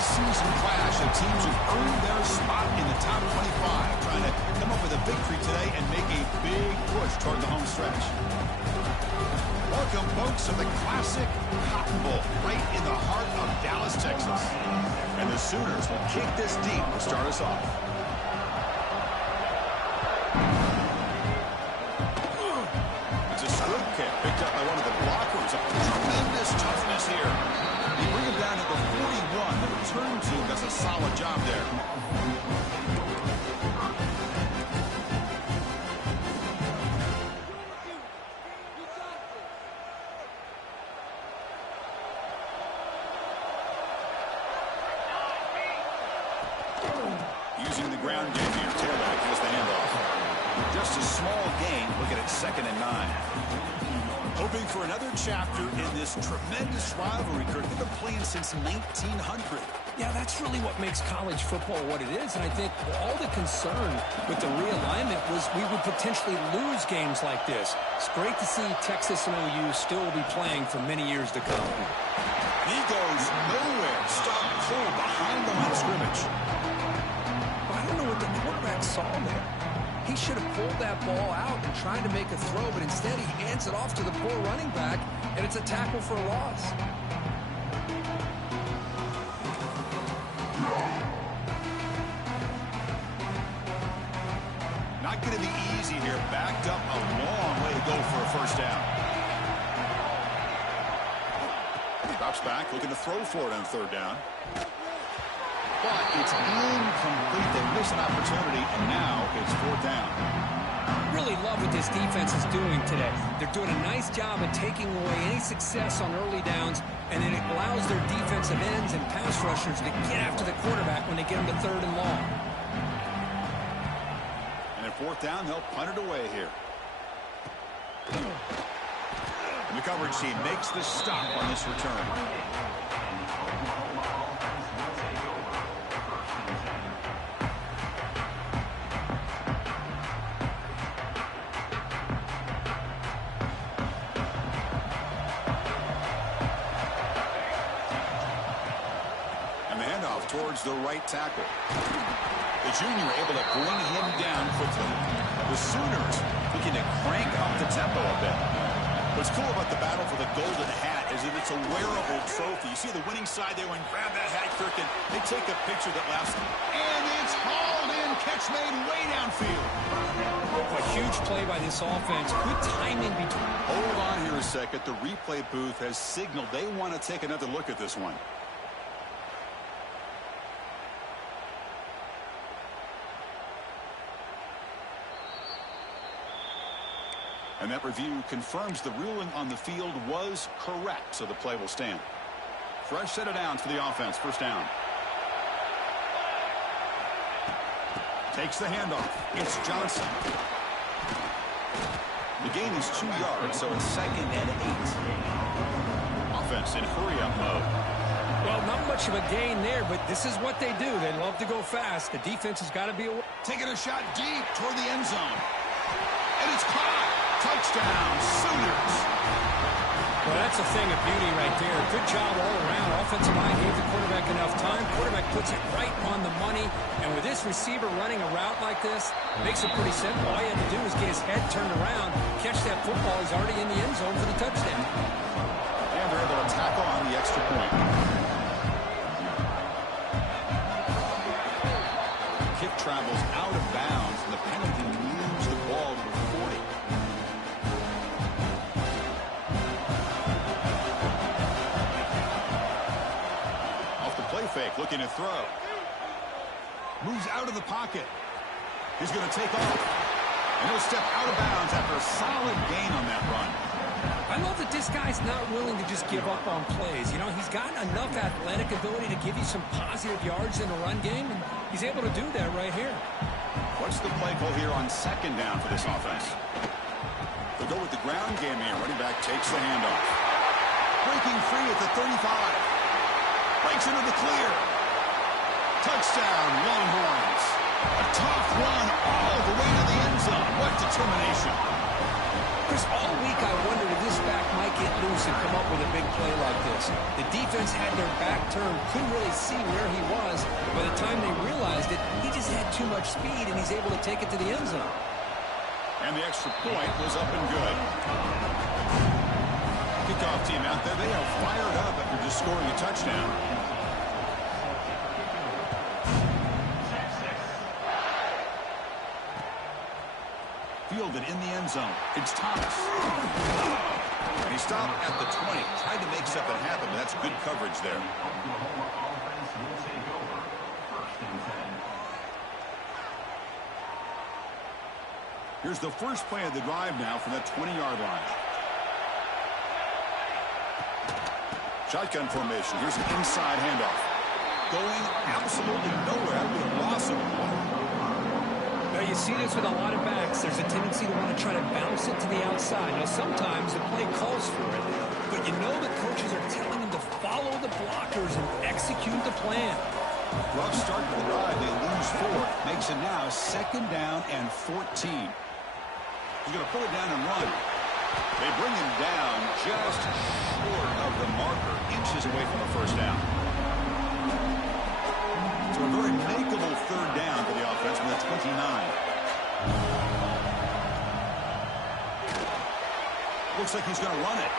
preseason clash of teams who've earned their spot in the top 25, trying to come up with a victory today and make a big push toward the home stretch. Welcome, folks, to the classic Cotton Bowl, right in the heart of Dallas, Texas. And the Sooners will kick this deep to start us off. It's a squib kick picked up by one of the blockers. Tremendous toughness here. They bring him down to the 41. The return team does a solid job there. Using the ground game here. Taylor has the handoff. Just a small gain. Look at it, 2nd and 9. Hoping for another chapter in this tremendous rivalry, Kirk. They've been playing since 1900. Yeah, that's really what makes college football what it is. And I think all the concern with the realignment was we would potentially lose games like this. It's great to see Texas and OU still be playing for many years to come. He goes nowhere. Stop pulled behind the line of scrimmage. I don't know what the quarterback saw there. He should have pulled that ball out and tried to make a throw, but instead he hands it off to the poor running back, and it's a tackle for a loss. Not going to be easy here. Backed up a long way to go for a first down. Drops back, looking to throw for it on 3rd down. But it's incomplete. They miss an opportunity, and now it's 4th down. Really love what this defense is doing today. They're doing a nice job of taking away any success on early downs, and then it allows their defensive ends and pass rushers to get after the quarterback when they get them to 3rd and long. And at 4th down, they'll punt it away here. And the coverage team makes the stop on this return. Towards the right tackle. The junior able to bring him down quickly. The Sooners looking to crank up the tempo a bit. What's cool about the battle for the golden hat is that it's a wearable trophy. You see the winning side there when grab that hat, Kirk, and they take a picture that lasts. And it's hauled in. Catch made way downfield. A huge play by this offense. Good timing between. Hold on here a second. The replay booth has signaled they want to take another look at this one. And that review confirms the ruling on the field was correct, so the play will stand. Fresh set of downs for the offense. 1st down. Takes the handoff. It's Johnson. The gain is 2 yards, so it's 2nd and 8. Offense in hurry-up mode. Well, not much of a gain there, but this is what they do. They love to go fast. The defense has got to be aware. Taking a shot deep toward the end zone. And it's caught. Touchdown, Sooners. Well, that's a thing of beauty right there. Good job all around. Offensive line gave the quarterback enough time. Quarterback puts it right on the money. And with this receiver running a route like this, makes it pretty simple. All you have to do is get his head turned around, catch that football. He's already in the end zone for the touchdown. And they're able to tackle on the extra point. The kick travels out of bounds, and the penalty moves the ball to the 40. Fake, looking to throw. Moves out of the pocket. He's going to take off. And he'll step out of bounds after a solid gain on that run. I love that this guy's not willing to just give up on plays. You know, he's got enough athletic ability to give you some positive yards in the run game, and he's able to do that right here. What's the play call here on 2nd down for this offense? They'll go with the ground game here. Running back takes the handoff. Breaking free at the 35. Breaks into the clear. Touchdown, Longhorns. A tough run all the way to the end zone. What determination. Chris, all week I wondered if this back might get loose and come up with a big play like this. this. The defense had their back turned, couldn't really see where he was. By the time they realized it, he just had too much speed, and he's able to take it to the end zone. And the extra point was up and good. Kickoff team out there, they are fired up after just scoring a touchdown. Fielded in the end zone. It's Thomas. And he stopped at the 20. Tried to make something happen, but that's good coverage there. Here's the first play of the drive now from that 20-yard line. Shotgun formation. Here's an inside handoff. Going absolutely nowhere with a loss of one. Now, you see this with a lot of backs. There's a tendency to want to try to bounce it to the outside. Now, sometimes the play calls for it, but you know the coaches are telling them to follow the blockers and execute the plan. Rough start to the drive. They lose 4. Makes it now 2nd down and 14. He's going to pull it down and run. They bring him down just short of the marker, inches away from the first down. So a very makeable 3rd down for the offense from the 29. Looks like he's going to run it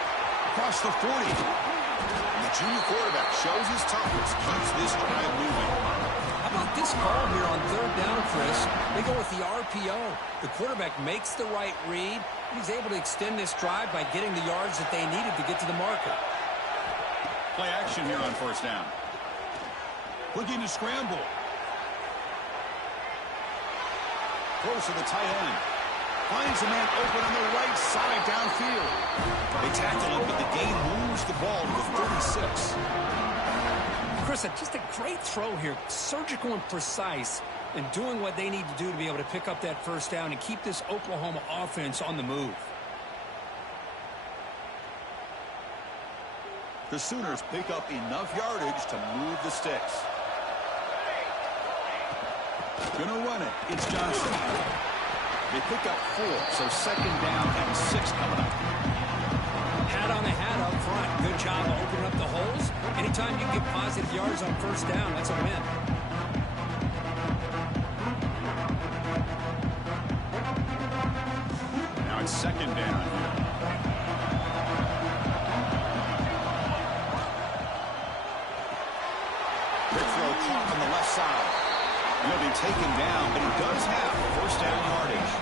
across the 40. And the junior quarterback shows his toughness, keeps this drive moving. How about this call here on 3rd down, Chris? They go with the RPO. The quarterback makes the right read. He's able to extend this drive by getting the yards that they needed to get to the marker. Play action here on 1st down. Looking to scramble. Close to the tight end. Finds a man open on the right side downfield. They tackle him, but the gain moves the ball to the 36. Chris, just a great throw here. Surgical and precise, and doing what they need to do to be able to pick up that 1st down and keep this Oklahoma offense on the move. The Sooners pick up enough yardage to move the sticks. Gonna run it. It's Johnson. They pick up 4, so 2nd down and 6 coming up. Hat on a hat up front. Good job of opening up the holes. Anytime you get positive yards on 1st down, that's a win. Now it's 2nd down here. Big throw caught on the left side. He'll be taken down, but he does have 1st down yardage.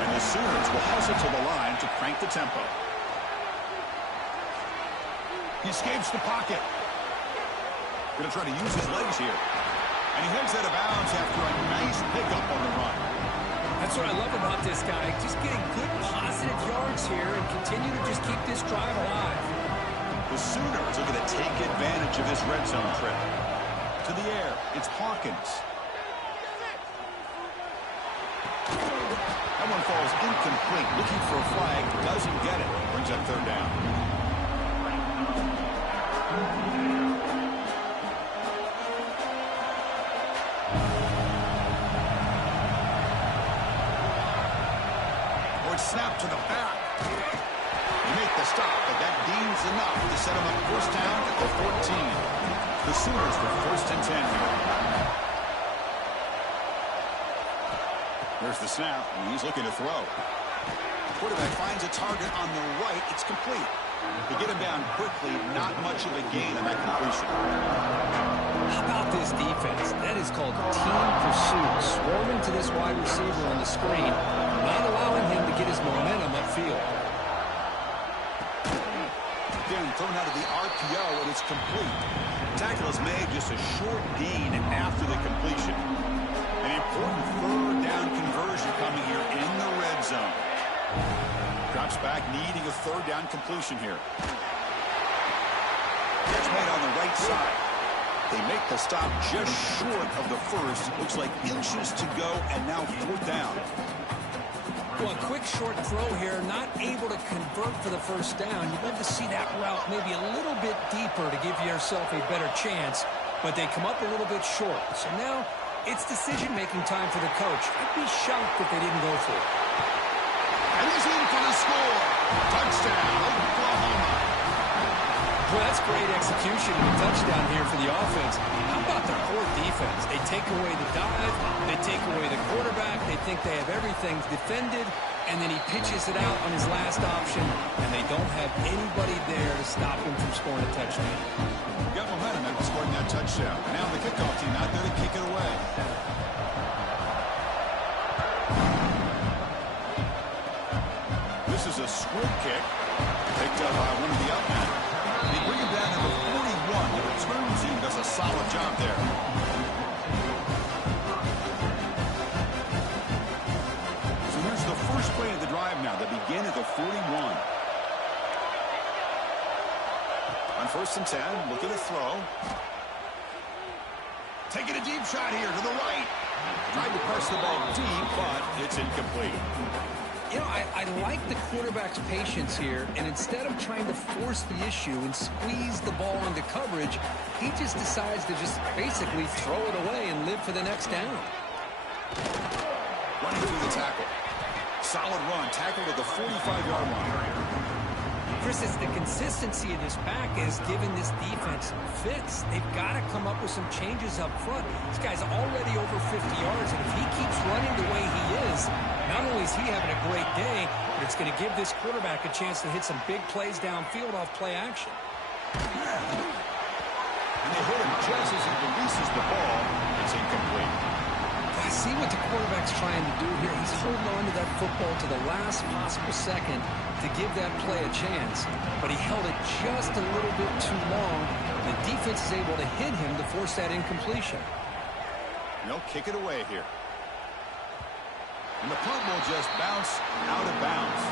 And the Sooners will hustle to the line to crank the tempo. He escapes the pocket. Going to try to use his legs here. And he heads out of bounds after a nice pickup on the run. That's what I love about this guy. Just getting good positive yards here and continue to just keep this drive alive. The Sooners are going to take advantage of this red zone trip. To the air, it's Hawkins. That one falls incomplete. Looking for a flag, doesn't get it. Brings up 3rd down. Or it's snapped to the back. They make the stop, but that deems enough to set him up 1st down at the 14. The Sooners for 1st and 10 here. There's the snap, and he's looking to throw. The quarterback finds a target on the right. It's complete. They get him down quickly. Not much of a gain on that completion. How about this defense? That is called team pursuit. Swarming to this wide receiver on the screen, not allowing him to get his momentum upfield. Again, thrown out of the RPO, and it's complete. Tackle is made just a short gain after the completion. An important 3rd down conversion coming here in the red zone. Drops back, needing a 3rd down completion here. Catch made on the right side. They make the stop just short of the 1st. Looks like inches to go, and now 4th down. Well, a quick short throw here, not able to convert for the 1st down. You'd love to see that route maybe a little bit deeper to give yourself a better chance, but they come up a little bit short. So now it's decision-making time for the coach. I'd be shocked if they didn't go for it. And he's in for the score. Touchdown, Oklahoma. Well, that's great execution and a touchdown here for the offense. How about the core defense? They take away the dive, they take away the quarterback, they think they have everything defended, and then he pitches it out on his last option, and they don't have anybody there to stop him from scoring a touchdown. Got momentum after scoring that touchdown. Now the kickoff team not there to kick it away. This is a squib kick, picked up by one of the outmen. They bring him down number 41. The return team does a solid job there. So here's the first play of the drive now. They begin at the 41. On 1st and 10, look at the throw. Taking a deep shot here to the right. Tried to press the ball deep, but it's incomplete. You know, I like the quarterback's patience here, and instead of trying to force the issue and squeeze the ball into coverage, he just decides to just basically throw it away and live for the next down. Running through the tackle. Solid run, tackled at the 45-yard line. Chris, it's the consistency of this pack is giving this defense fits. They've got to come up with some changes up front. This guy's already over 50 yards, and if he keeps running the way he is, not only is he having a great day, but it's going to give this quarterback a chance to hit some big plays downfield off play action. And they hit him just as he releases the ball. It's incomplete. I see what the quarterback's trying to do here. He's holding on to that football to the last possible second to give that play a chance, but he held it just a little bit too long. The defense is able to hit him to force that incompletion. They'll kick it away here. And the punt will just bounce out of bounds.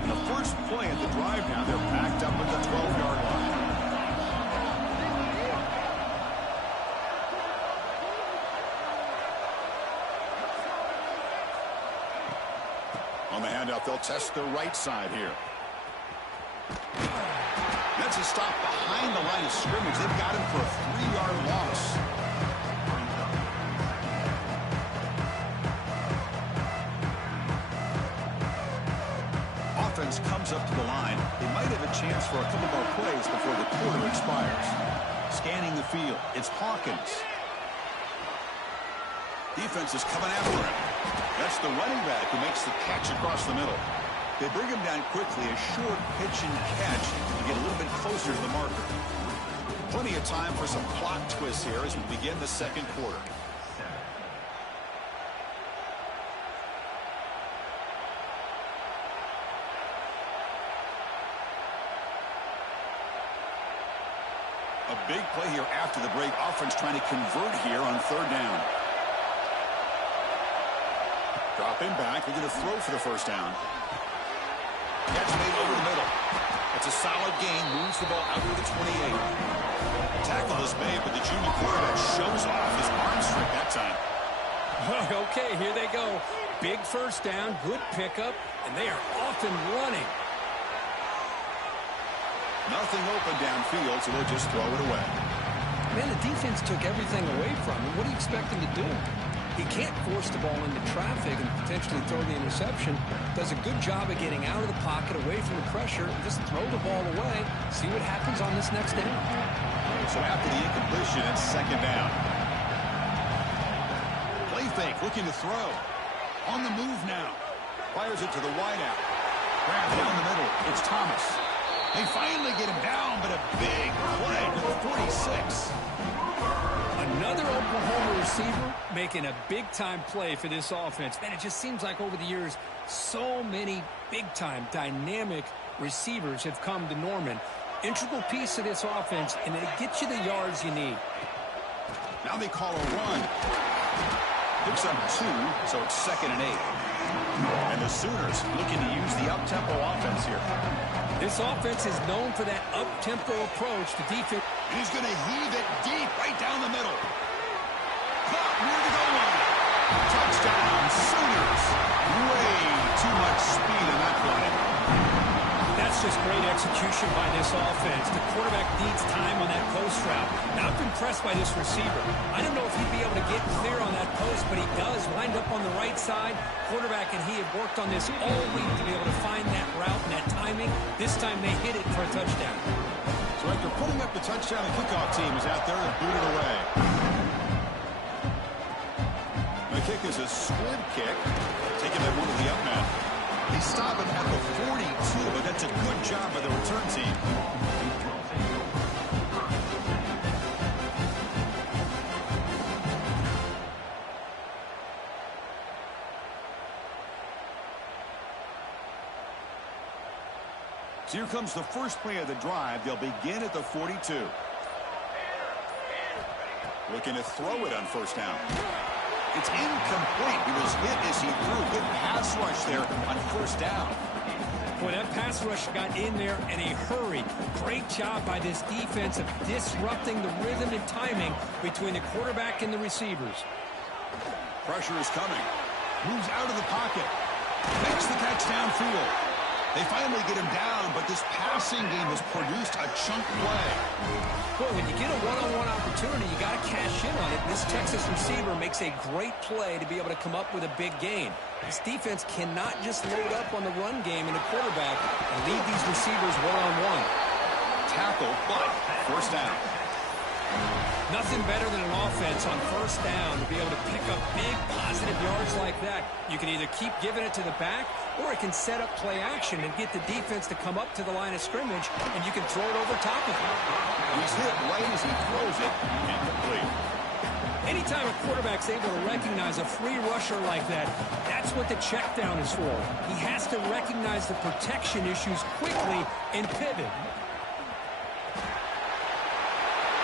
And the first play at the drive now, they're backed up at the 12-yard line. On the handout, they'll test the right side here. That's a stop behind the line of scrimmage. They've got him for a 3-yard loss. Offense comes up to the line. They might have a chance for a couple more plays before the quarter expires. Scanning the field, it's Hawkins. Defense is coming after him. That's the running back who makes the catch across the middle. They bring him down quickly, a short pitch and catch to get a little bit closer to the marker. Plenty of time for some plot twists here as we begin the second quarter. A big play here after the break. Offense trying to convert here on 3rd down. Dropping back, we're going to throw for the first down. Catch made over the middle. It's a solid gain, moves the ball out to the 28. Tackle is made, but the junior quarterback shows off his arm strength that time. Okay, here they go. Big first down, good pickup, and they are off and running. Nothing open downfield, so they'll just throw it away. Man, the defense took everything away from him. What do you expect him to do? He can't force the ball into traffic and potentially throw the interception. Does a good job of getting out of the pocket, away from the pressure, and just throw the ball away. See what happens on this next down. So after the incompletion, it's 2nd down. Play fake, looking to throw. On the move now. Fires it to the wideout. Grab down the middle. It's Thomas. They finally get him down, but a big play to the 46. Another Oklahoma receiver making a big-time play for this offense. Man, it just seems like over the years, so many big-time, dynamic receivers have come to Norman. Integral piece of this offense, and they get you the yards you need. Now they call a run. Picks up 2, so it's 2nd and 8. And the Sooners looking to use the up-tempo offense here. This offense is known for that up-tempo approach to defense. And he's going to heave it deep right down the middle. Caught near the goal line. Touchdown, Sooners. Way too much speed in that play. That's just great execution by this offense. The quarterback needs time on that post route. Now, I'm impressed by this receiver. I don't know if he'd be able to get clear on that post, but he does. Lined up on the right side. Quarterback and he have worked on this all week to be able to find that route and that timing. This time they hit it for a touchdown. So after putting up the touchdown, the kickoff team is out there to boot it away. The kick is a squib kick, taking that one to the up man. They stop it at the 42, but that's a good job by the return team. So here comes the first play of the drive. They'll begin at the 42. Looking to throw it on first down. It's incomplete. He was hit as he threw. Good pass rush there on first down. Boy, that pass rush got in there in a hurry. Great job by this defense of disrupting the rhythm and timing between the quarterback and the receivers. Pressure is coming. Moves out of the pocket. Makes the catch downfield. They finally get him down, but this passing game has produced a chunk play. Boy, when you get a one-on-one opportunity, you got to cash in on it. This Texas receiver makes a great play to be able to come up with a big gain. This defense cannot just load up on the run game and the quarterback and leave these receivers one-on-one. Tackle, but first down. Nothing better than an offense on first down to be able to pick up big positive yards like that. You can either keep giving it to the back, or it can set up play action and get the defense to come up to the line of scrimmage, and you can throw it over top of him. He's hit right as he throws it, incomplete. Anytime a quarterback's able to recognize a free rusher like that, that's what the check down is for. He has to recognize the protection issues quickly and pivot.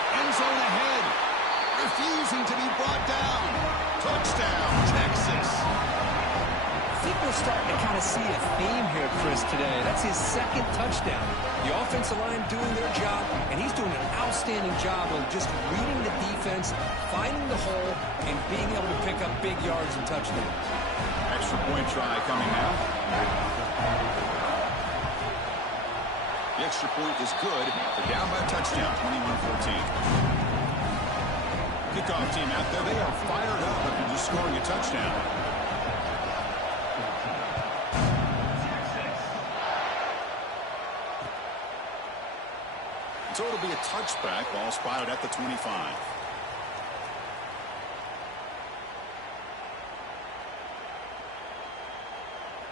End zone ahead. Refusing to be brought down. Touchdown, Texas. I think we're starting to kind of see a theme here, Chris, today. That's his second touchdown. The offensive line doing their job, and he's doing an outstanding job of just reading the defense, finding the hole, and being able to pick up big yards and touchdowns. Extra point try coming now. The extra point is good. They're down by a touchdown, 21-14. Kickoff team out there, they are fired up after just scoring a touchdown. So it'll be a touchback. Ball spotted at the 25.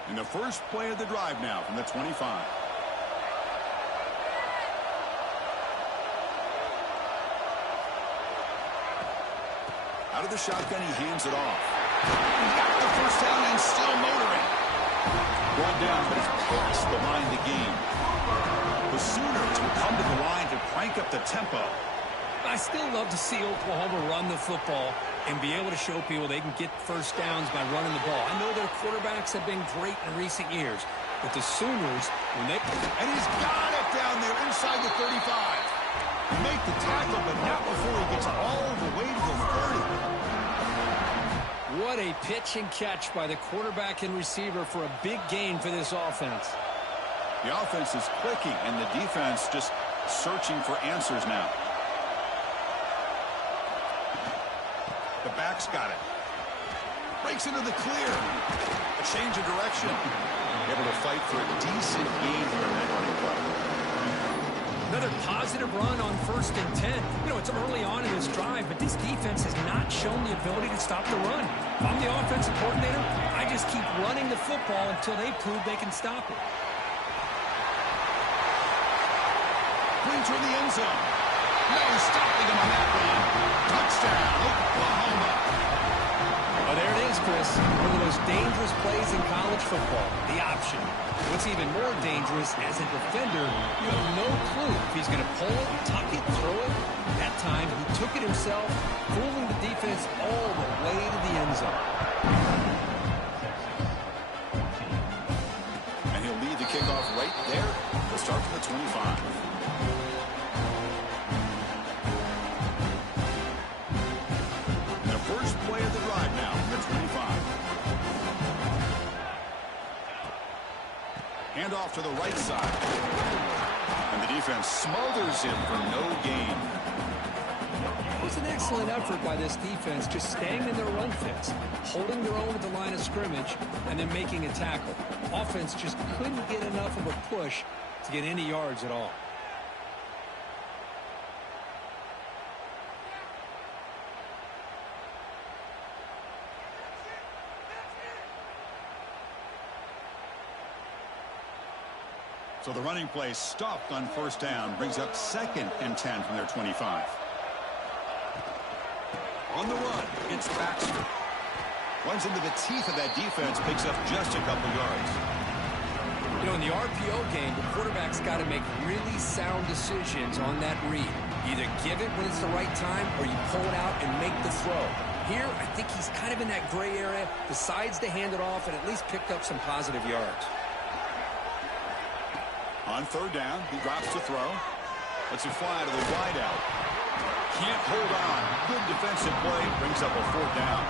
And the first play of the drive now from the 25. Out of the shotgun, he hands it off. He's got the first down and still motoring. Brought down, but it's past the line to gain. The Sooners will come to the line to crank up the tempo. I still love to see Oklahoma run the football and be able to show people they can get first downs by running the ball. I know their quarterbacks have been great in recent years, but the Sooners, when they... And he's got it down there inside the 35. He make the tackle, but not before he gets all the way to the 30. What a pitch and catch by the quarterback and receiver for a big gain for this offense. The offense is clicking, and the defense just searching for answers now. The back's got it. Breaks into the clear. A change of direction. Able to fight for a decent gain here in that running play. Another positive run on 1st and 10. You know, it's early on in this drive, but this defense has not shown the ability to stop the run. If I'm the offensive coordinator, I just keep running the football until they prove they can stop it. Brings her in the end zone. No stopping him on that run. Touchdown, Oklahoma. Oh, there it is, Chris. One of the most dangerous plays in college football, the option. What's even more dangerous, as a defender, you have no clue if he's going to pull it, tuck it, throw it. That time, he took it himself, fooling the defense all the way to the end zone. And he'll lead the kickoff right there. We'll start from the 25. First play of the drive now from the 25. Hand off to the right side. And the defense smothers him for no gain. It was an excellent effort by this defense, just staying in their run fits, holding their own at the line of scrimmage, and then making a tackle. Offense just couldn't get enough of a push to get any yards at all. So the running play stopped on first down, brings up 2nd and 10 from their 25. On the run, it's Baxter. Runs into the teeth of that defense, picks up just a couple yards. You know, in the RPO game, the quarterback's got to make really sound decisions on that read. Either give it when it's the right time, or you pull it out and make the throw. Here, I think he's kind of in that gray area, decides to hand it off, and at least picked up some positive yards. On third down, he drops to throw. Lets it fly to the wideout. Can't hold on. Good defensive play. Brings up a 4th down.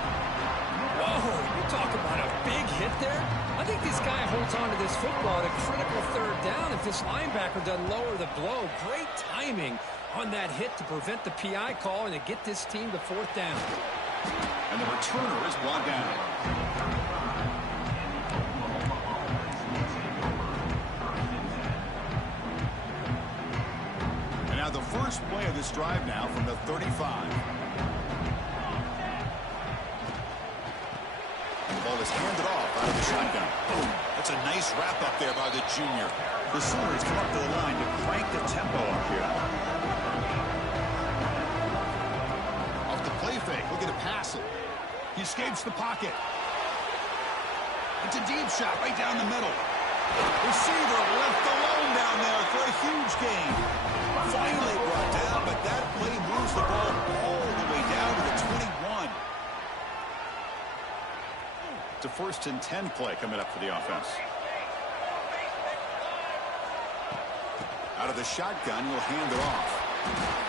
Whoa, you talk about a big hit there. I think this guy holds on to this football at a critical 3rd down if this linebacker doesn't lower the blow. Great timing on that hit to prevent the PI call and to get this team to 4th down. And the returner is brought down. The first play of this drive now from the 35. The ball is handed off out of the shotgun. Boom. That's a nice wrap up there by the junior. The Sooners come up to the line to crank the tempo up here. Off the play fake, looking to pass it. He escapes the pocket. It's a deep shot right down the middle. Receiver left alone down there for a huge gain. Finally brought down, but that play moves the ball all the way down to the 21. It's a 1st and 10 play coming up for the offense. Out of the shotgun, he'll hand it off.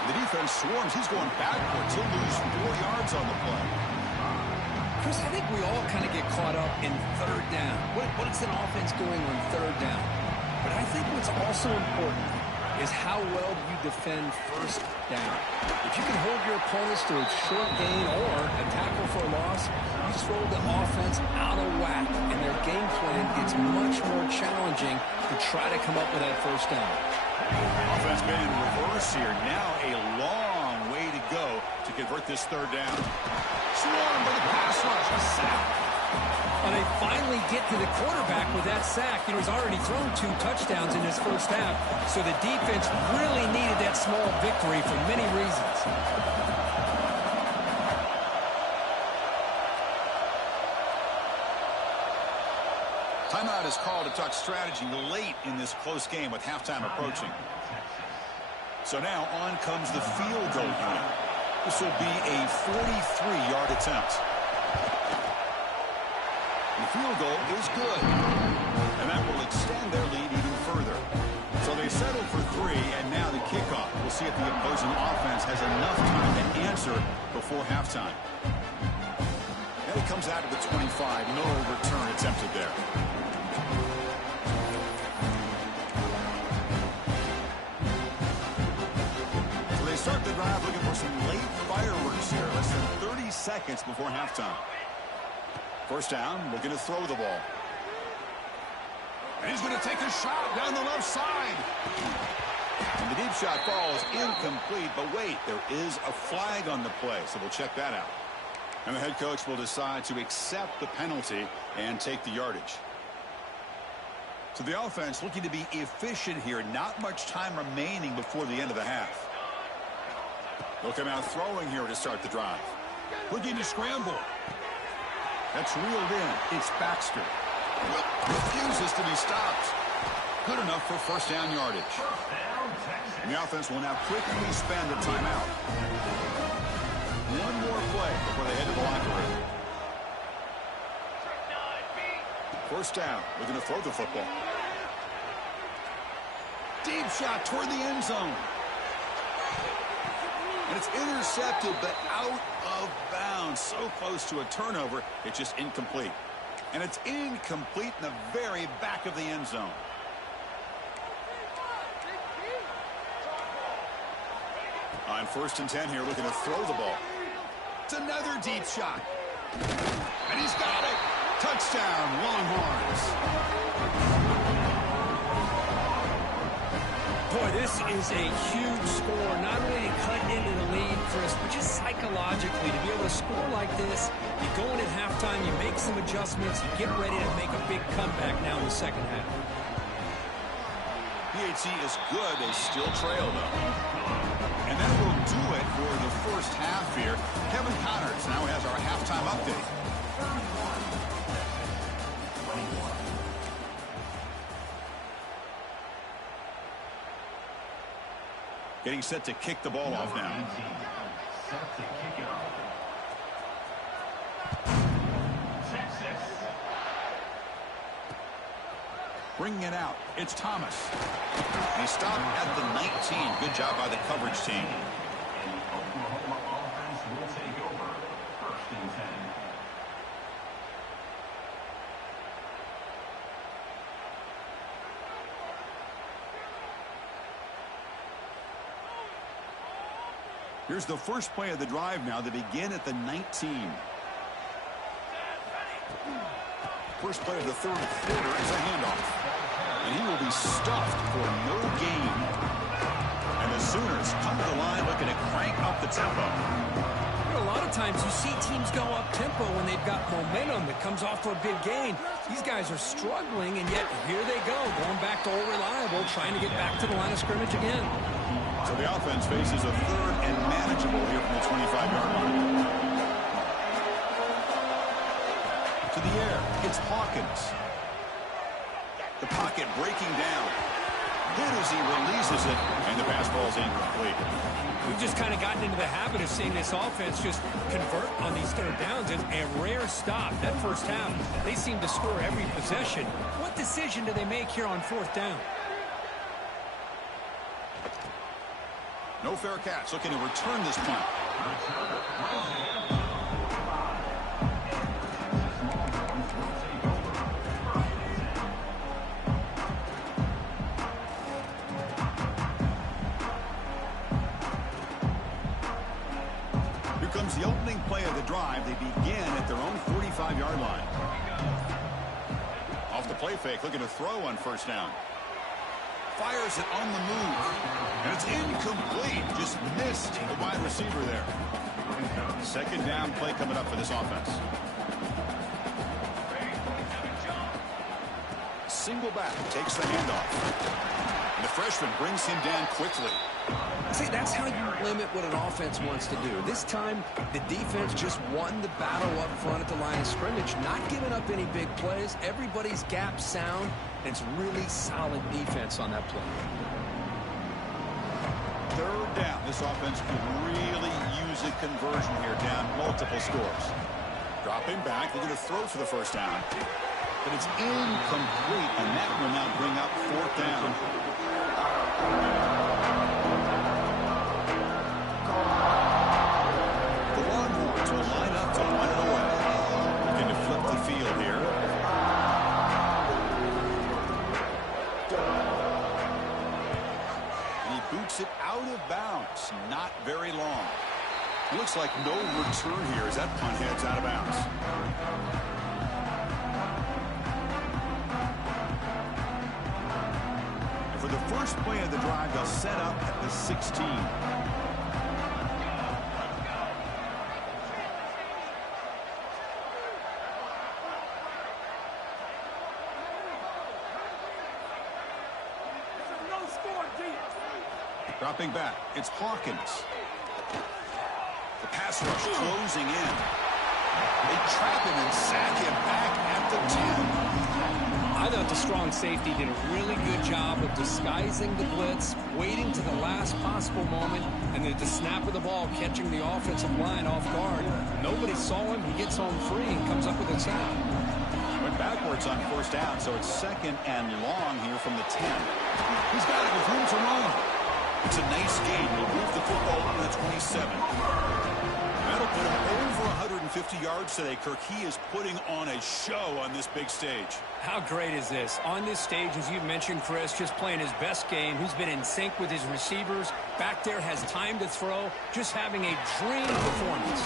The defense swarms. He's going backwards. He'll lose 4 yards on the play. Chris, I think we all kind of get caught up in 3rd down. What is an offense doing on 3rd down? But I think what's also important is how well do you defend 1st down. If you can hold your opponents to a short gain or a tackle for a loss, you throw the offense out of whack, and their game plan gets much more challenging to try to come up with that 1st down. Offense been in reverse here. Now a long way to go to convert this 3rd down. Swarm by the pass rush. A sack. And they finally get to the quarterback with that sack. You know, he's already thrown 2 touchdowns in his first half, so the defense really needed that small victory for many reasons. Timeout is called to talk strategy late in this close game with halftime approaching. So now on comes the field goal unit. This will be a 43-yard attempt. The field goal is good, and that will extend their lead even further. So they settle for 3, and now the kickoff. We'll see if the opposing offense has enough time to answer before halftime. And it comes out of the 25. No return attempted there. So they start the drive looking for some late fireworks here. Less than 30 seconds before halftime. First down, looking to throw the ball. And he's going to take a shot down the left side. And the deep shot falls incomplete, but wait, there is a flag on the play, so we'll check that out. And the head coach will decide to accept the penalty and take the yardage. So the offense looking to be efficient here. Not much time remaining before the end of the half. They'll come out throwing here to start the drive. Looking to scramble. That's reeled in. It's Baxter. Refuses to be stopped. Good enough for 1st down yardage. And the offense will now quickly spend the timeout. One more play before they head to the locker room. 1st down. We're going to throw the football. Deep shot toward the end zone. And it's intercepted, but out of bounds. So close to a turnover, it's just incomplete. And it's incomplete in the very back of the end zone. On 1st and 10 here, looking to throw the ball. It's another deep shot. And he's got it. Touchdown, Longhorns. Boy, this is a huge score. Not only to cut into the lead, Chris, but just psychologically to be able to score like this. You go in at halftime, you make some adjustments, you get ready to make a big comeback now in the second half. PHC is good. They still trail, though. And that will do it for the first half here. Kevin Connors now has our halftime update. Getting set to kick the ball off now. Bringing it out. It's Thomas. He stopped at the 19. Good job by the coverage team. Oklahoma offense will take over 1st and 10. Here's the first play of the drive now. They begin at the 19. First play of the third quarter is a handoff. And he will be stuffed for no gain. And the Sooners come to the line looking to crank up the tempo. You know, a lot of times you see teams go up tempo when they've got momentum that comes off for a big gain. These guys are struggling, and yet here they go, going back to old reliable, trying to get back to the line of scrimmage again. So the offense faces a third and manageable here from the 25-yard line. To the air, it's Hawkins. The pocket breaking down. Hit as he releases it, and the pass ball's incomplete. We've just kind of gotten into the habit of seeing this offense just convert on these third downs, and a rare stop. That first half, they seem to score every possession. What decision do they make here on 4th down? No fair catch, looking to return this punt. Here comes the opening play of the drive. They begin at their own 45-yard line. Off the play fake, looking to throw on 1st down. Fires it on the move. And it's incomplete. Just missed the wide receiver there. 2nd down play coming up for this offense. Single back takes the handoff. And the freshman brings him down quickly. See, that's how you limit what an offense wants to do. This time, the defense just won the battle up front at the line of scrimmage, not giving up any big plays. Everybody's gap sound. It's really solid defense on that play. 3rd down. This offense could really use a conversion here, down multiple scores. Dropping back, looking to throw for the 1st down. But it's incomplete, and that will now bring up 4th down. The Longhorns will line up to punt it away. Looking to flip the field here. And he boots it out of bounds. Not very long. It looks like no return here as that punt heads out of bounds. And for the first play of the drive, they'll set up at the 16. Dropping back, it's Hawkins. The pass rush closing in. They trap him and sack him back at the 10. I thought the strong safety did a really good job of disguising the blitz, waiting to the last possible moment, and then at the snap of the ball, catching the offensive line off guard. Nobody saw him. He gets home free and comes up with a sack. Went backwards on 1st down, so it's 2nd and long here from the 10. He's got it with room to run. It's a nice gain. He'll move the football to the 27. That'll put him over 150 50 yards today, Kirk. He is putting on a show on this big stage. How great is this? On this stage, as you mentioned, Chris, just playing his best game. He's been in sync with his receivers. Back there, has time to throw. Just having a dream performance.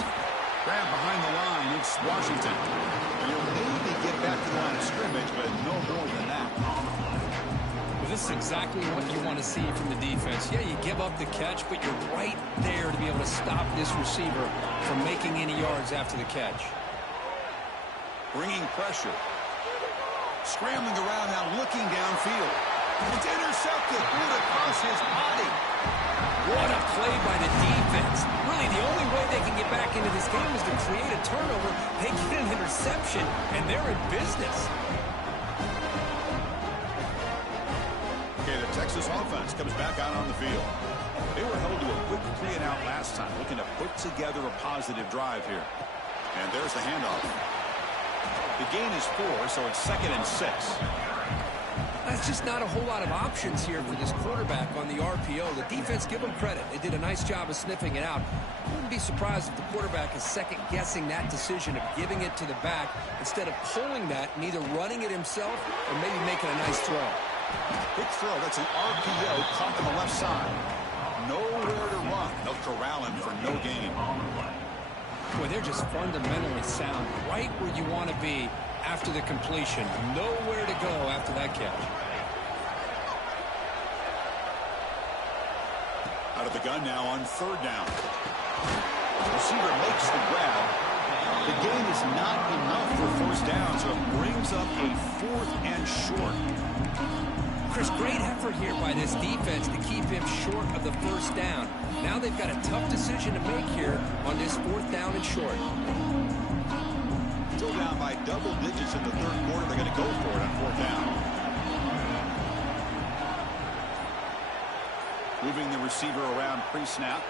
Grab behind the line. It's Washington. He'll maybe get back to the line of scrimmage, but no more than that. Well, this is exactly what you want to see from the defense. Yeah, you give up the catch, but you're right there to be able to stop this receiver from making any yards after the catch. Bringing pressure. Scrambling around now, looking downfield. It's intercepted. Good across his body. What a play by the defense. Really, the only way they can get back into this game is to create a turnover. They get an interception, and they're in business. Okay, the Texas offense comes back out on the field. They were held to a quick 3-and-out last time, looking to put together a positive drive here. And there's the handoff. The gain is 4, so it's 2nd and 6. That's just not a whole lot of options here for this quarterback on the RPO. The defense, give them credit. They did a nice job of sniffing it out. I wouldn't be surprised if the quarterback is second-guessing that decision of giving it to the back instead of pulling that and either running it himself or maybe making a nice throw. Big throw. That's an RPO caught on the left side. Nowhere to run. They'll corral him for no gain. Boy, they're just fundamentally sound, right where you want to be after the completion. Nowhere to go after that catch. Out of the gun now on 3rd down. Receiver makes the grab. The gain is not enough for 1st down, so it brings up a 4th and short. Chris, great effort here by this defense to keep him short of the 1st down. Now they've got a tough decision to make here on this 4th down and short. Still down by double digits in the 3rd quarter. They're going to go for it on 4th down. Moving the receiver around pre-snap.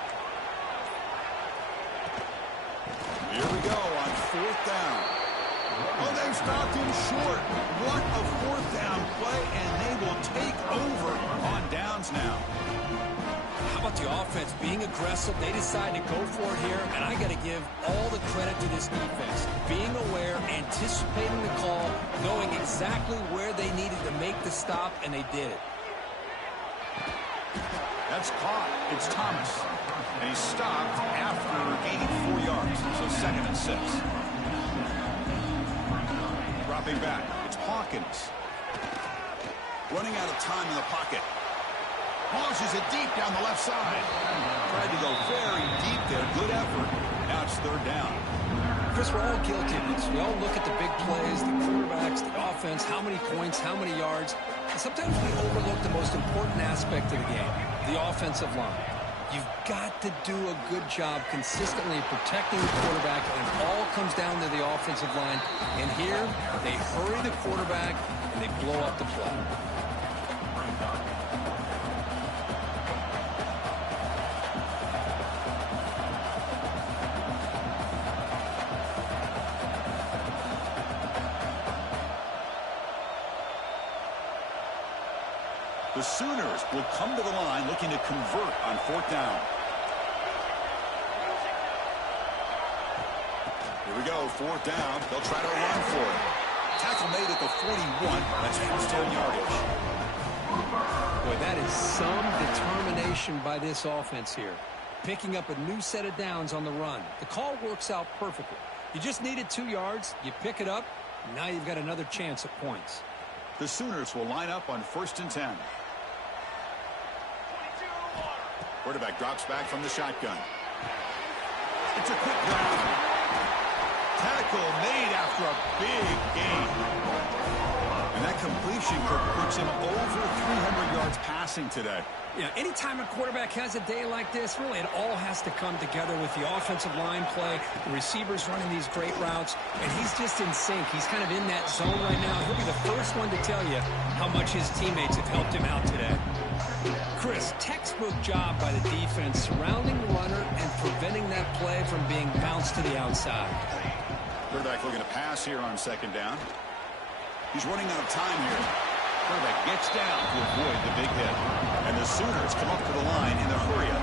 Here we go on 4th down. Oh, they've stopped him short. What a 4th down play, and they will take over on downs now. How about the offense being aggressive? They decide to go for it here, and I got to give all the credit to this defense. Being aware, anticipating the call, knowing exactly where they needed to make the stop, and they did it. That's caught. It's Thomas. And he stopped after gaining 4 yards, so 2nd and 6. Dropping back. It's Hawkins. Running out of time in the pocket. Launches it deep down the left side. Tried to go very deep there. Good effort. Now it's 3rd down. Chris, we're all guilty of this. We all look at the big plays, the quarterbacks, the offense, how many points, how many yards. And sometimes we overlook the most important aspect of the game, the offensive line. You've got to do a good job consistently protecting the quarterback, and it all comes down to the offensive line. And here, they hurry the quarterback, and they blow up the play. The Sooners will come to the line looking to convert on 4th down. Here we go, 4th down. They'll try to run for it. Tackle made at the 41. That's 1st down yardage. Boy, that is some determination by this offense here. Picking up a new set of downs on the run. The call works out perfectly. You just needed 2 yards. You pick it up. And now you've got another chance at points. The Sooners will line up on 1st and 10. Quarterback drops back from the shotgun. It's a quick grab. Tackle made after a big gain. And that completion puts him over 300 yards passing today. Yeah, anytime a quarterback has a day like this, really it all has to come together with the offensive line play, the receivers running these great routes, and he's just in sync. He's kind of in that zone right now. He'll be the first one to tell you how much his teammates have helped him out today. Chris, textbook job by the defense surrounding the runner and preventing that play from being bounced to the outside. Quarterback looking to pass here on 2nd down. He's running out of time here. Quarterback gets down to avoid the big hit. And the Sooners come up to the line in a hurry-up.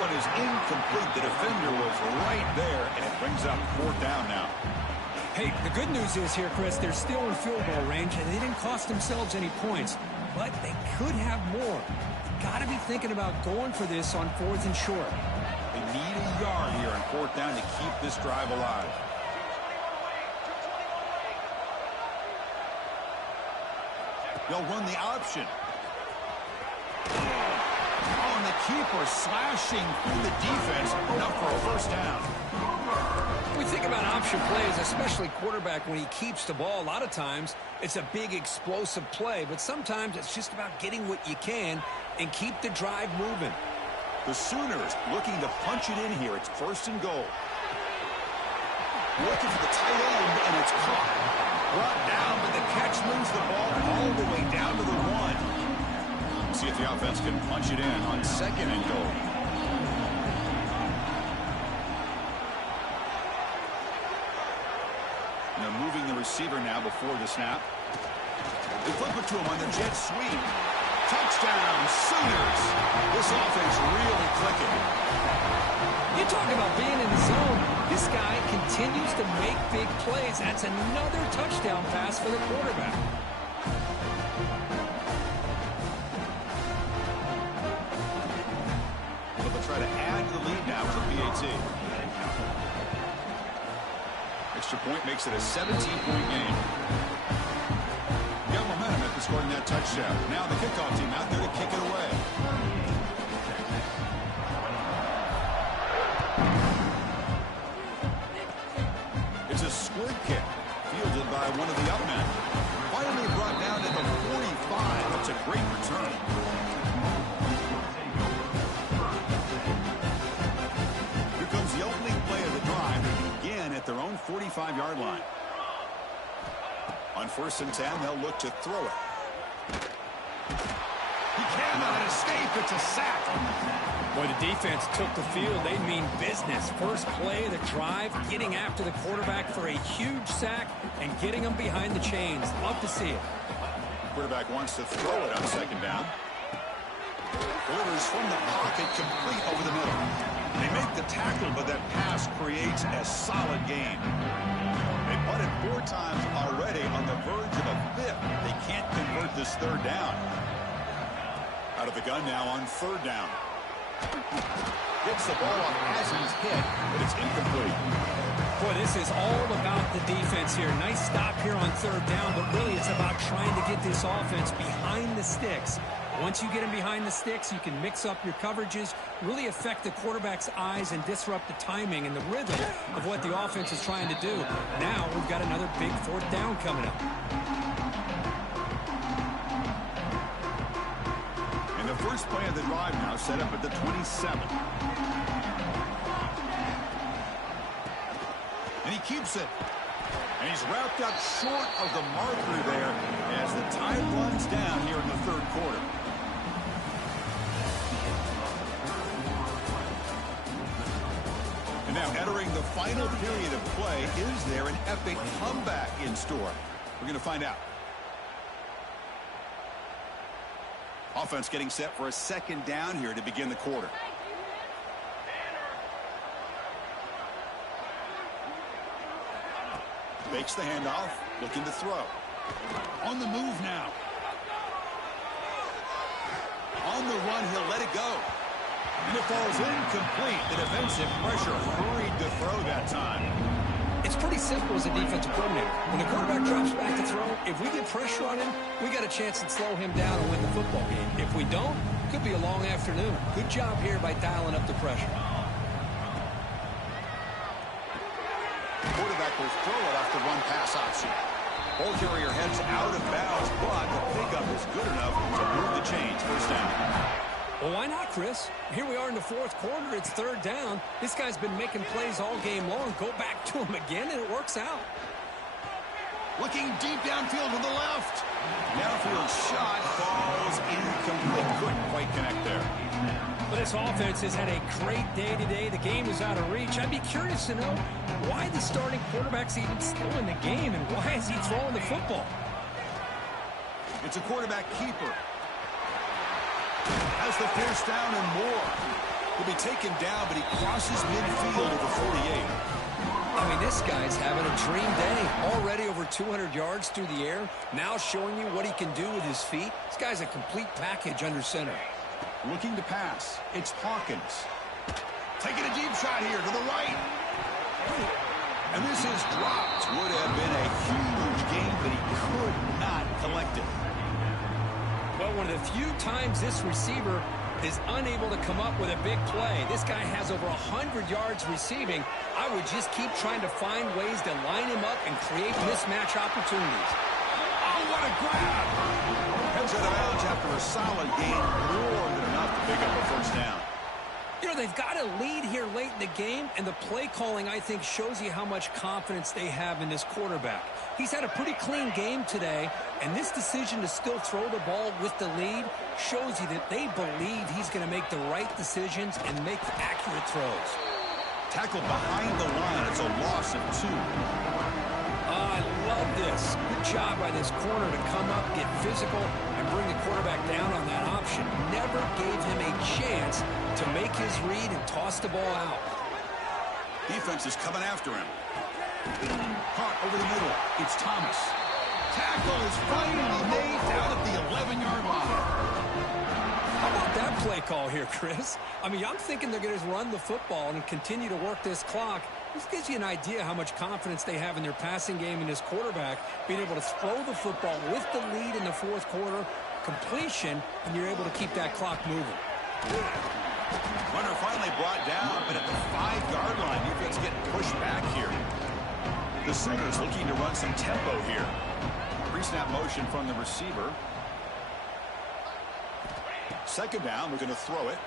one is incomplete. The defender was right there, and it brings up 4th down now. Hey, the good news is here, Chris, they're still in field goal range, and they didn't cost themselves any points. But they could have more. You've got to be thinking about going for this on 4th and short. They need a yard here on 4th down to keep this drive alive. They'll run the option. Oh, and the keeper slashing through the defense, enough for a 1st down. We think about option plays, especially quarterback when he keeps the ball. A lot of times, it's a big explosive play, but sometimes it's just about getting what you can and keep the drive moving. The Sooners looking to punch it in here. It's 1st and goal. Looking for the tight end, and it's caught. Brought down, but the catch moves the ball all the way down to the 1. See if the offense can punch it in on 2nd and goal. And they're moving the receiver now before the snap. They flip it to him on the jet sweep. Touchdown, Sooners. This offense really clicking. You talk about being in the zone. This guy continues to make big plays. That's another touchdown pass for the quarterback. They'll try to add to the lead now with the PAT. Extra point makes it a 17-point game. Got momentum after scoring that touchdown. Now the kickoff team out there to kick it away. It's a squib kick, fielded by one of the up men. Finally brought down at the 45. That's a great return. Here comes the opening play of the drive. They begin at their own 45-yard line. On 1st and 10, they'll look to throw it. He cannot escape. It's a sack. Boy, the defense took the field. They mean business. First play of the drive, getting after the quarterback for a huge sack and getting him behind the chains. Love to see it. Quarterback wants to throw it on 2nd down. Delivers from the pocket, complete over the middle. They make the tackle, but that pass creates a solid gain. They punted 4 times already, on the verge of a 5th. They can't convert this 3rd down. Out of the gun now on 3rd down. Gets the ball off as he's hit, but it's incomplete. Boy, this is all about the defense here. Nice stop here on 3rd down, but really it's about trying to get this offense behind the sticks. Once you get them behind the sticks, you can mix up your coverages, really affect the quarterback's eyes and disrupt the timing and the rhythm of what the offense is trying to do. Now we've got another big 4th down coming up. And the first play of the drive now set up at the 27. And he keeps it. And he's wrapped up short of the marker there as the time runs down here in the 3rd quarter. And now entering the final period of play, is there an epic comeback in store? We're going to find out. Offense getting set for a 2nd down here to begin the quarter. Makes the handoff, looking to throw. On the move now. On the run, he'll let it go. And it falls incomplete. The defensive pressure hurried to throw that time. It's pretty simple as a defensive coordinator. When the quarterback drops back to throw, if we get pressure on him, we got a chance to slow him down and win the football game. If we don't, it could be a long afternoon. Good job here by dialing up the pressure. Quarterback will throw it off the run-pass option. Ball carrier heads out of bounds, but the pickup is good enough to move the chains. 1st down. Well, why not, Chris? Here we are in the 4th quarter. It's 3rd down. This guy's been making plays all game long. Go back to him again, and it works out. Looking deep downfield to the left. Downfield shot falls incomplete. Couldn't quite connect there. But this offense has had a great day today. The game is out of reach. I'd be curious to know why the starting quarterback's even still in the game, and why is he throwing the football? It's a quarterback keeper. Has the 1st down and more. He'll be taken down, but he crosses midfield at the 48. I mean, this guy's having a dream day. Already over 200 yards through the air. Now showing you what he can do with his feet. This guy's a complete package under center. Looking to pass. It's Hawkins. Taking a deep shot here to the right. And this is dropped. Would have been a huge gain, but he could not collect it. Well, one of the few times this receiver is unable to come up with a big play. This guy has over 100 yards receiving. I would just keep trying to find ways to line him up and create mismatch opportunities. Oh, what a grab! Heads out of bounds after a solid gain, more than enough to pick up a first down. You know, they've got a lead here late in the game, and the play calling, I think, shows you how much confidence they have in this quarterback. He's had a pretty clean game today, and this decision to still throw the ball with the lead shows you that they believe he's going to make the right decisions and make accurate throws. Tackled behind the line. It's a loss of 2. I love this. Good job by this corner to come up, get physical, and bring the quarterback down on that option. Never gave him a chance to make his read and toss the ball out. Defense is coming after him. Caught over the middle. It's Thomas. Tackle is finally made down at the 11-yard line. How about that play call here, Chris? I mean, I'm thinking they're going to run the football and continue to work this clock. This gives you an idea how much confidence they have in their passing game and this quarterback, being able to throw the football with the lead in the fourth quarter, completion, and you're able to keep that clock moving. Runner finally brought down, but at the 5-yard line, defense getting pushed back here. The Sooners looking to run some tempo here. Pre-snap motion from the receiver. Second down, we're going to throw it.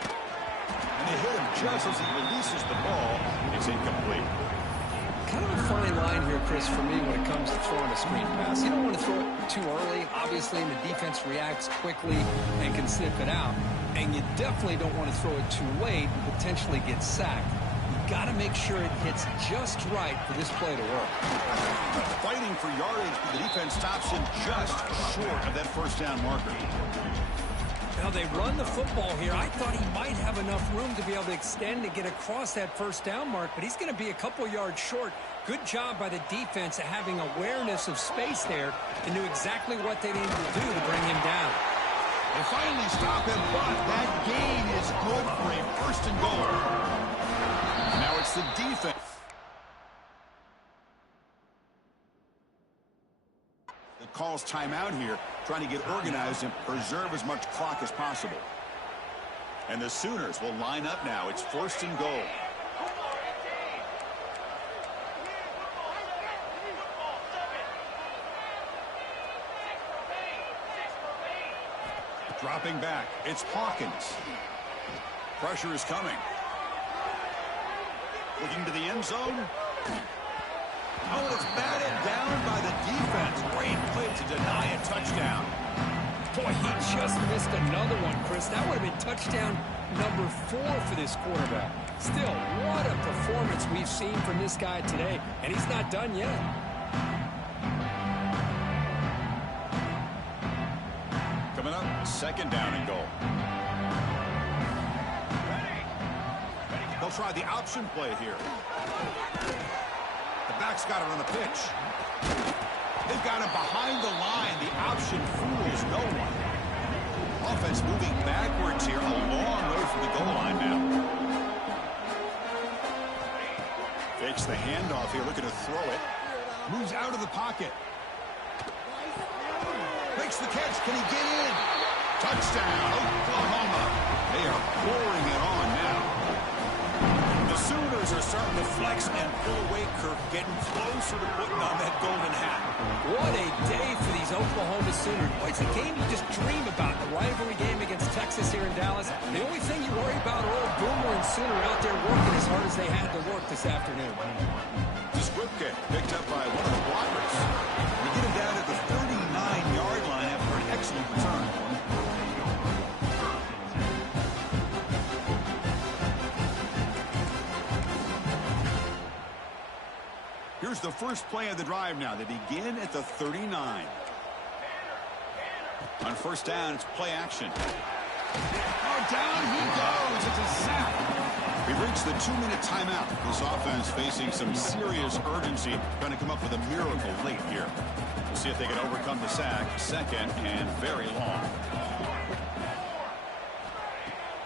And they hit him just as he releases the ball. It's incomplete. Kind of a fine line here, Chris, for me when it comes to throwing a screen pass. You don't want to throw it too early, obviously, and the defense reacts quickly and can sniff it out. And you definitely don't want to throw it too late and potentially get sacked. You got to make sure it hits just right for this play to work. Fighting for yardage, but the defense stops him just short of that first down marker. Now they run the football here. I thought he might have enough room to be able to extend and get across that first down mark, but he's going to be a couple yards short. Good job by the defense of having awareness of space there and knew exactly what they needed to do to bring him down. They finally stop him, but that gain is good for a first and goal. Now it's the defense. That calls timeout here, trying to get organized and preserve as much clock as possible. And the Sooners will line up now. It's first and goal. Dropping back, it's Hawkins. Pressure is coming. Looking to the end zone. Oh, it's batted down by the defense. Great play to deny a touchdown. Boy, he just missed another one, Chris. That would have been touchdown number 4 for this quarterback. Still, what a performance we've seen from this guy today, and he's not done yet. Coming up, second down and goal. They'll try the option play here. The back's got it on the pitch. They've got him behind the line. The option fools no one. Offense moving backwards here, a long way from the goal line now. Fakes the handoff here, looking to throw it. Moves out of the pocket. Makes the catch. Can he get in? Touchdown, Oklahoma. They are pouring it on now. The Sooners are starting to flex and pull away, Kirk, getting closer to putting on that golden hat. What a day for these Oklahoma Sooners. Boy, it's a game you just dream about. The rivalry game against Texas here in Dallas. The only thing you worry about are old Boomer and Sooner out there working as hard as they had to work this afternoon. The squib kick picked up by one of the blockers. We get him down at the 39-yard line after an excellent return. Here's the first play of the drive now. They begin at the 39. On first down, it's play action. Oh, down he goes. It's a sack. We've reached the 2-minute timeout. This offense facing some serious urgency, trying to come up with a miracle late here. We'll see if they can overcome the sack. Second and very long.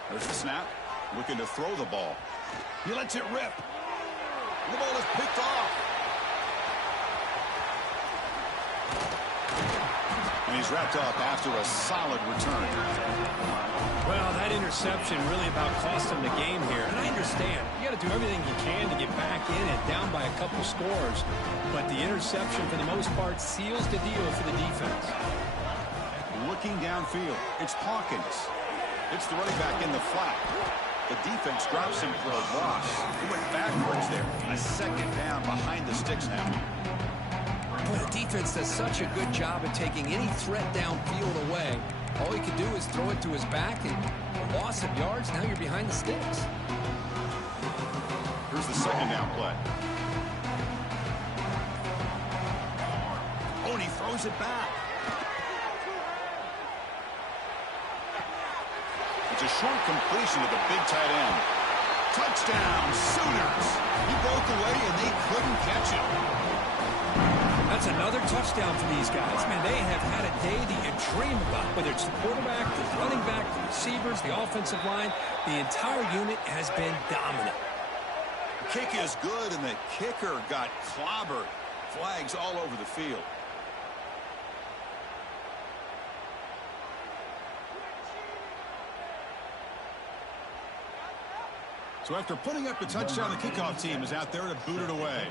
There's the snap. Looking to throw the ball. He lets it rip. The ball is picked off. And he's wrapped up after a solid return. Well, that interception really about cost him the game here. And I understand. You got to do everything you can to get back in and down by a couple scores. But the interception, for the most part, seals the deal for the defense. Looking downfield. It's Hawkins. It's the running back in the flat. The defense drops him for a loss. He went backwards there. A second down behind the sticks now. Boy, the defense does such a good job of taking any threat downfield away. All he could do is throw it to his back, and a loss of yards, now you're behind the sticks. Here's the second down play. Oh, and he throws it back. It's a short completion to the big tight end. Touchdown, Sooners. He broke away, and they couldn't catch him. That's another touchdown for these guys. Man, they have had a day that you dream about. Whether it's the quarterback, the running back, the receivers, the offensive line, the entire unit has been dominant. Kick is good, and the kicker got clobbered. Flags all over the field. So after putting up the touchdown, the kickoff team is out there to boot it away.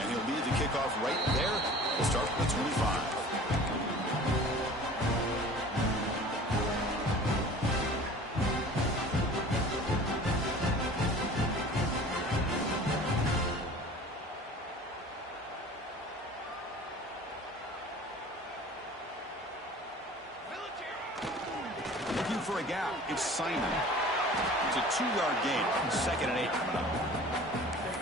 And he'll lead the kickoff right there. We'll start with the 25. For a gap, it's Simon. It's a 2-yard gain. 2nd and 8 coming up.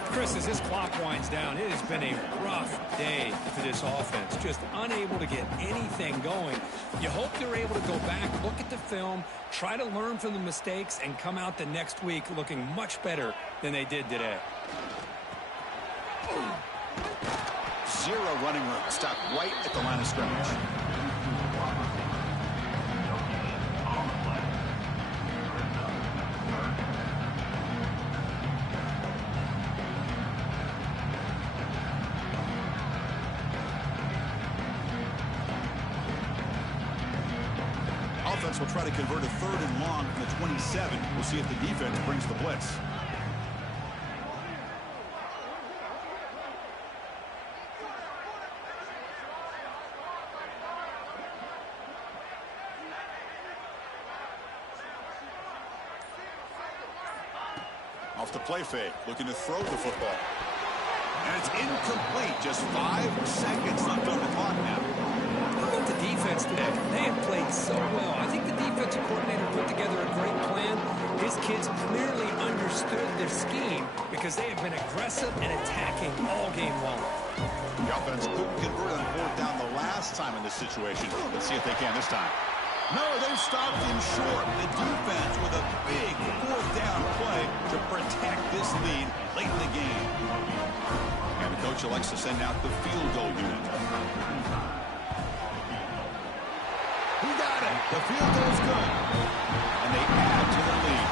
Chris, as this clock winds down, it has been a rough day for this offense. Just unable to get anything going. You hope they're able to go back, look at the film, try to learn from the mistakes, and come out the next week looking much better than they did today. Zero running room. Stop right at the line of scrimmage. Offense will try to convert a 3rd and long from the 27. We'll see if the defense brings the blitz. Off the play fake, looking to throw the football. And it's incomplete. Just 5 seconds left on the clock now. How about the defense today? They have played so well. I think the defensive coordinator put together a great plan. His kids clearly understood their scheme because they have been aggressive and attacking all game long. The offense couldn't convert on 4th down the last time in this situation. Let's see if they can this time. No, they stopped him short. The defense with a big 4th down play to protect this lead late in the game. And the coach elects to send out the field goal unit. He got it. The field goal's good. And they add to the lead.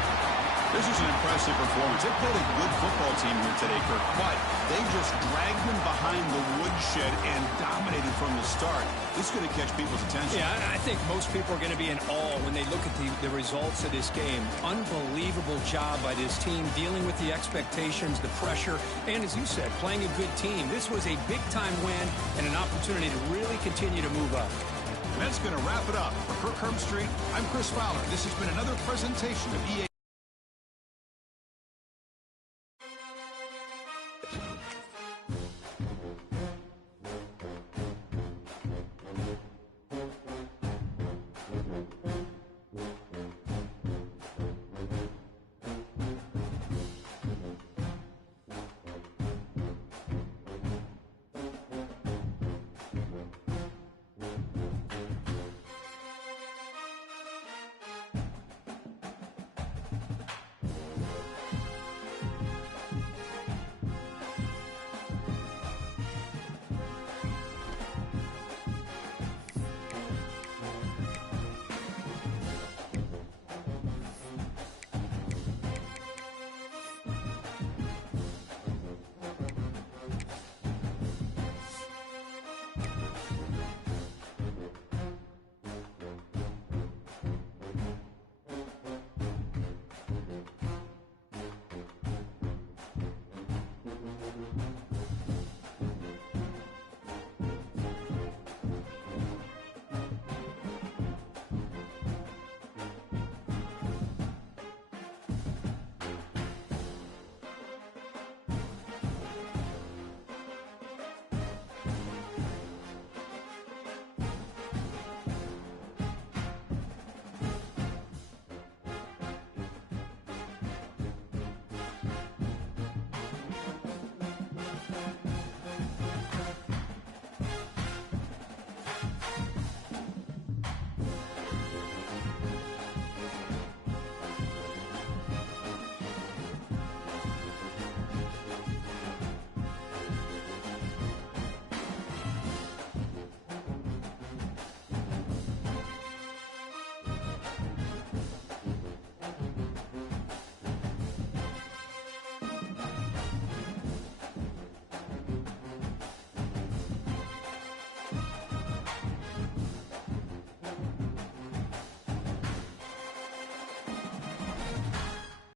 This is an impressive performance. They played a good football team here today, Kirk, but they just dragged them behind the woodshed and dominated from the start. This is going to catch people's attention. Yeah, I think most people are going to be in awe when they look at the results of this game. Unbelievable job by this team dealing with the expectations, the pressure, and as you said, playing a good team. This was a big-time win and an opportunity to really continue to move up. And that's going to wrap it up. For Kirk Herbstreit, I'm Chris Fowler. This has been another presentation of EA.